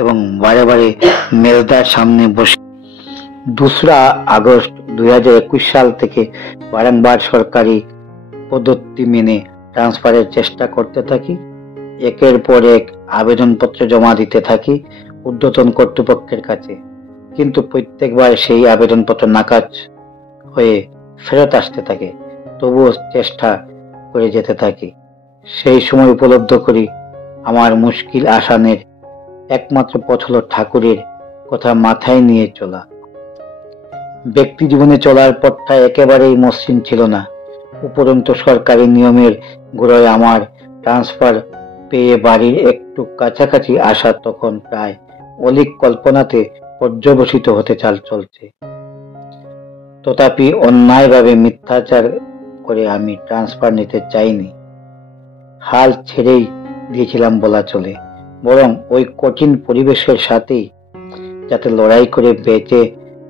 এবং বারে বারে মেজদার সামনে বসে 2 আগস্ট 2021 সাল থেকে বারংবার সরকারি পদ্ধতি মেনে ট্রান্সফারের চেষ্টা করতে থাকি। একের পর এক আবেদনপত্র জমা দিতে থাকি ঊর্ধ্বতন কর্তৃপক্ষের কাছে, কিন্তু প্রত্যেকবার সেই আবেদনপত্র নাকচ হয়ে ফেরত আসতে থাকে। তবুও চেষ্টা করে যেতে থাকি। সেই সময় উপলব্ধ করি আমার মুশকিল আসানের একমাত্র পথ হলো ঠাকুরের কথা মাথায় নিয়ে চলা। ব্যক্তি জীবনে চলার পথটা একেবারেই মসৃণ ছিল না। উপরন্তু সরকারি নিয়মের গোড়ায় আমার ট্রান্সফার পেয়ে বাড়ির একটু কাছাকাছি আসা তখন প্রায় অলীক কল্পনাতে পর্যবসিত হতে চলছে। তথাপি অন্যায়ভাবে মিথ্যাচার করে আমি ট্রান্সফার নিতে চাইনি, হাল ছেড়েই দিয়েছিলাম বলা চলে। বরং ওই কঠিন পরিবেশের সাথেই যাতে লড়াই করে বেঁচে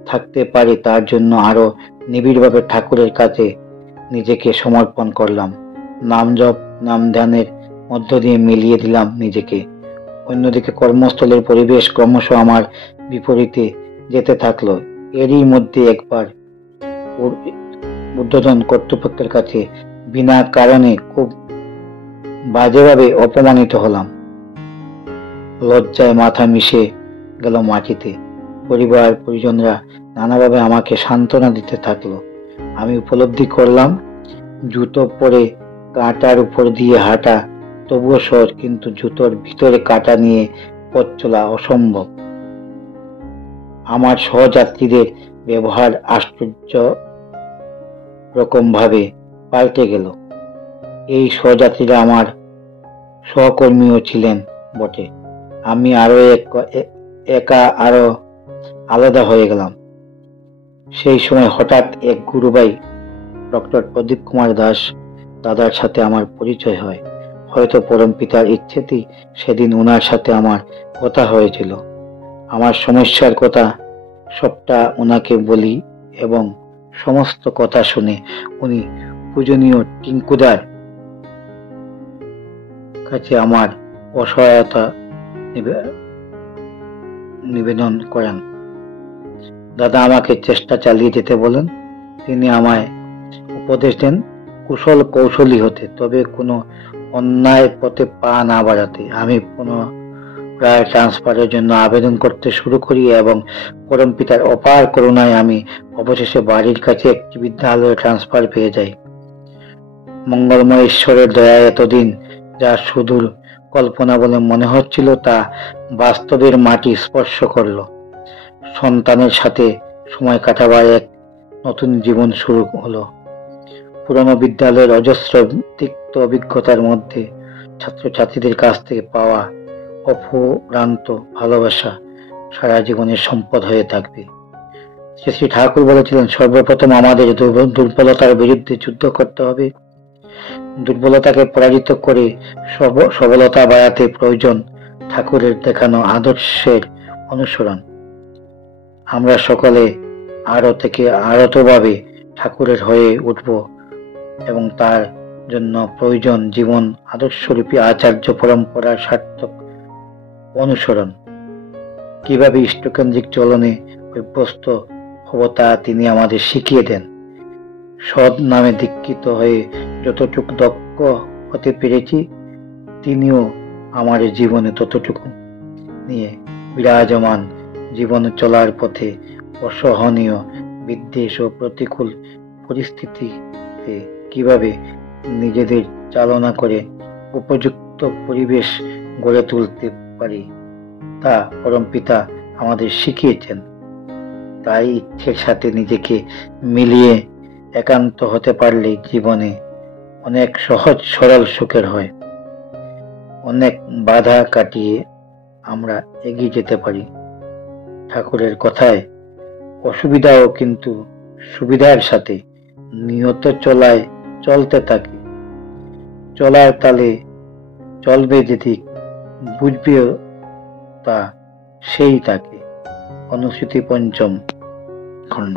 থাকতে পারি তার জন্য আরো নিবিড়ভাবে ঠাকুরের কাছে নিজেকে সমর্পণ করলাম। নাম জপ, নাম ধ্যানের মধ্য দিয়ে মিলিয়ে দিলাম নিজেকে। অন্যদিকে কর্মস্থলের পরিবেশ ক্রমশ আমার বিপরীতে যেতে থাকলো। এরই মধ্যে একবার ঊর্ধ্বতন কর্তৃপক্ষের কাছে বিনা কারণে খুব বাজেভাবে অপমানিত হলাম। লজ্জায় মাথা মিশে গেল মাটিতে। পরিবার পরিজনরা নানাভাবে আমাকে সান্ত্বনা দিতে থাকলো। আমি উপলব্ধি করলাম জুতো পরে কাঁটার উপর দিয়ে হাঁটা তবুও সহজ, কিন্তু জুতোর ভিতরে কাঁটা নিয়ে পথ চলা অসম্ভব। আমার সহযাত্রীদের ব্যবহার আশ্চর্য রকম ভাবে পাল্টে গেল। এই সহযাত্রীরা আমার সহকর্মীও ছিলেন বটে। আমি আরো একা আরো আলাদা হয়ে গেলাম। সেই সময় হঠাৎ এক গুরুভাই ডক্টর প্রদীপ কুমার দাস দাদার সাথে আমার পরিচয় হয়। হয়তো পরম পিতার ইচ্ছেতেই সেদিন ওনার সাথে আমার কথা হয়েছিল। আমার সমস্যার কথা সবটা ওনাকে বলি এবং সমস্ত কথা শুনে উনি পূজনীয় টিঙ্কুদার কাছে আমার অসহায়তা নিবেদন করেন। দাদা আমাকে চেষ্টা চালিয়ে যেতে বলেন। তিনি আমায় উপদেশ দেন কুশল কৌশলী হতে, তবে কোনো অন্যায় পথে পা না বাড়াতে। আমি পুনরায় ট্রান্সফারের জন্য আবেদন করতে শুরু করি এবং পরম পিতার অপার করুণায় আমি অবশেষে বাড়ির কাছে একটি বিদ্যালয়ে ট্রান্সফার পেয়ে যাই। মঙ্গলময় ঈশ্বরের দয়ায় এতদিন যা সুদূর কল্পনা বলে মনে হচ্ছিল তা বাস্তবের মাটি স্পর্শ করল। সন্তানের সাথে সময় কাটাবার এক নতুন জীবন শুরু হলো। পুরনো বিদ্যালয়ের অজস্র তিক্ত অভিজ্ঞতার মধ্যে ছাত্রছাত্রীদের কাছ থেকে পাওয়া অফুরান্ত ভালোবাসা সারা জীবনের সম্পদ হয়ে থাকবে। শ্রী শ্রী ঠাকুর বলেছিলেন, সর্বপ্রথম আমাদের দুর্বলতার বিরুদ্ধে যুদ্ধ করতে হবে। দুর্বলতাকে পরাজিত করে সবলতা বাড়াতে প্রয়োজন ঠাকুরের দেখানো আদর্শের অনুসরণ। আমরা সকলে আরো থেকে আরতভাবে ঠাকুরের হয়ে উঠব এবং তার জন্য প্রয়োজন জীবন আদর্শরূপী আচার্য পরম্পরার সার্থক অনুসরণ। কিভাবে ইষ্টকেন্দ্রিক চলনে অভ্যস্ত হব তা তিনি আমাদের শিখিয়ে দেন। সৎ নামে দীক্ষিত হয়ে যতটুকু দক্ষ হতে পেরেছি তিনিও আমার জীবনে ততটুকু নিয়ে বিরাজমান। জীবনে চলার পথে অসহনীয় বিদ্বেষ ও প্রতিকূল পরিস্থিতিতে কিভাবে নিজেদের চালনা করে উপযুক্ত পরিবেশ গড়ে তুলতে পারি তা পরমপিতা আমাদের শিখিয়েছেন। তাই ইচ্ছের সাথে নিজেকে মিলিয়ে একান্ত হতে পারলে জীবনে অনেক সহজ সরল সুখের হয়। অনেক বাধা কাটিয়ে আমরা এগিয়ে যেতে পারি। ঠাকুরের কথায় অসুবিধাও কিন্তু সুবিধার সাথে নিয়ত চলায় চলতে থাকে। চলার তালে চলবে যেদিক বুঝবে তা সেই তাকে। অনুসূতি পঞ্চম খণ্ড।